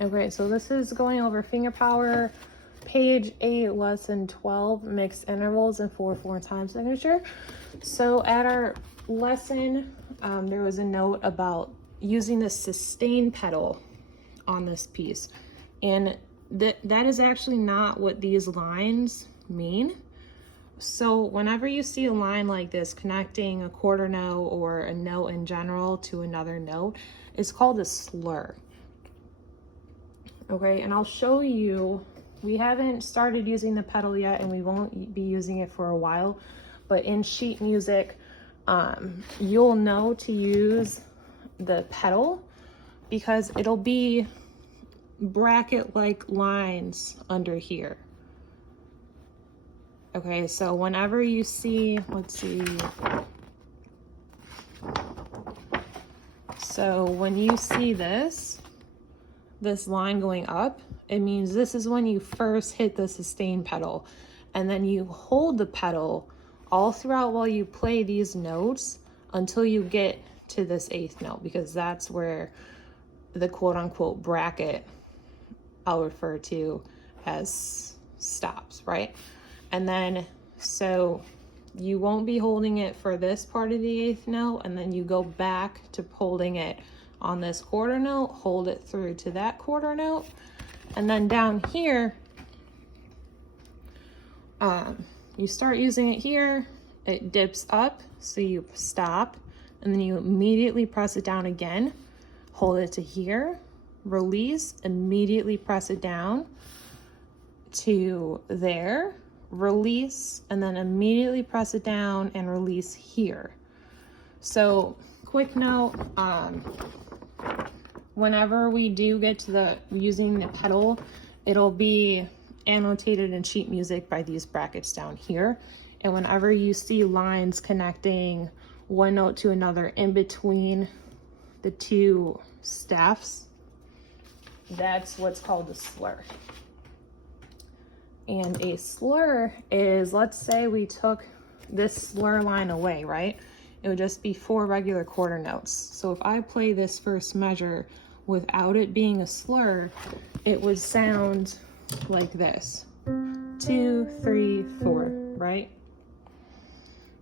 Okay, so this is going over Fingerpower, page 8, lesson 12, mixed intervals and 4/4 time signature. So at our lesson, there was a note about using the sustain pedal on this piece. And that is actually not what these lines mean. So whenever you see a line like this connecting a quarter note or a note in general to another note, it's called a slur. Okay, and I'll show you, we haven't started using the pedal yet and we won't be using it for a while, but in sheet music, you'll know to use the pedal because it'll be bracket-like lines under here. Okay, so whenever you see, let's see. So when you see this line going up, it means this is when you first hit the sustain pedal, and then you hold the pedal all throughout while you play these notes until you get to this 8th note, because that's where the quote-unquote bracket I'll refer to as stops, right? And then so you won't be holding it for this part of the 8th note, and then you go back to holding it on this quarter note, hold it through to that quarter note, and then down here, you start using it here, it dips up, so you stop, and then you immediately press it down again, hold it to here, release, immediately press it down to there, release, and then immediately press it down and release here. So quick note, whenever we do get to using the pedal, it'll be annotated in sheet music by these brackets down here. And whenever you see lines connecting one note to another in between the two staffs, that's what's called a slur. And a slur is, let's say we took this slur line away, right? It would just be 4 regular quarter notes. So if I play this first measure without it being a slur, it would sound like this. 2, 3, 4, right?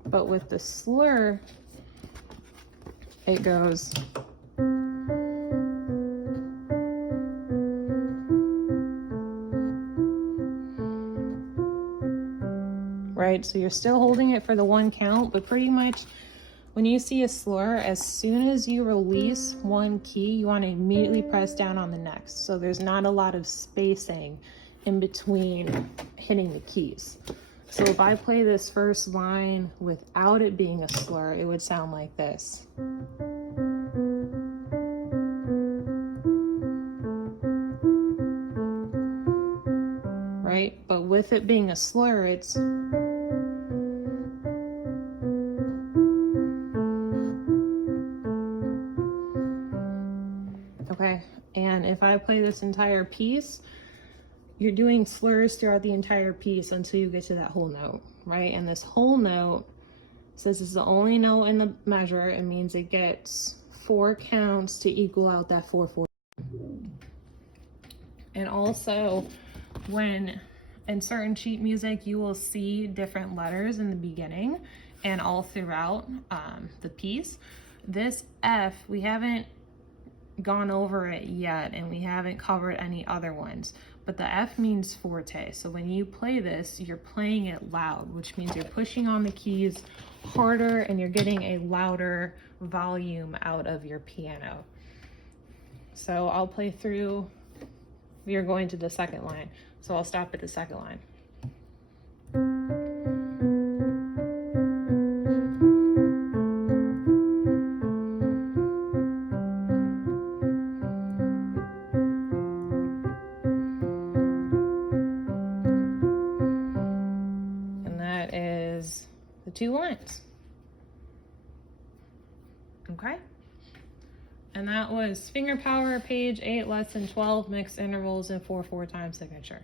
But with the slur, it goes right? So you're still holding it for the 1 count, but pretty much when you see a slur, as soon as you release one key, you want to immediately press down on the next. So there's not a lot of spacing in between hitting the keys. So if I play this first line without it being a slur, it would sound like this. Right? But with it being a slur, it's okay. And if I play this entire piece, you're doing slurs throughout the entire piece until you get to that whole note, right? And this whole note, since it's the only note in the measure, it means it gets 4 counts to equal out that 4/4. And also, when in certain sheet music, you will see different letters in the beginning and all throughout the piece. This F, we haven't gone over it yet, and we haven't covered any other ones, but the F means forte. So when you play this, you're playing it loud, which means you're pushing on the keys harder and you're getting a louder volume out of your piano. So I'll play through, you're going to the 2nd line, so I'll stop at the 2nd line. The 2 lines. Okay? And that was Fingerpower, page 8, lesson 12, mixed intervals and 4/4 time signature.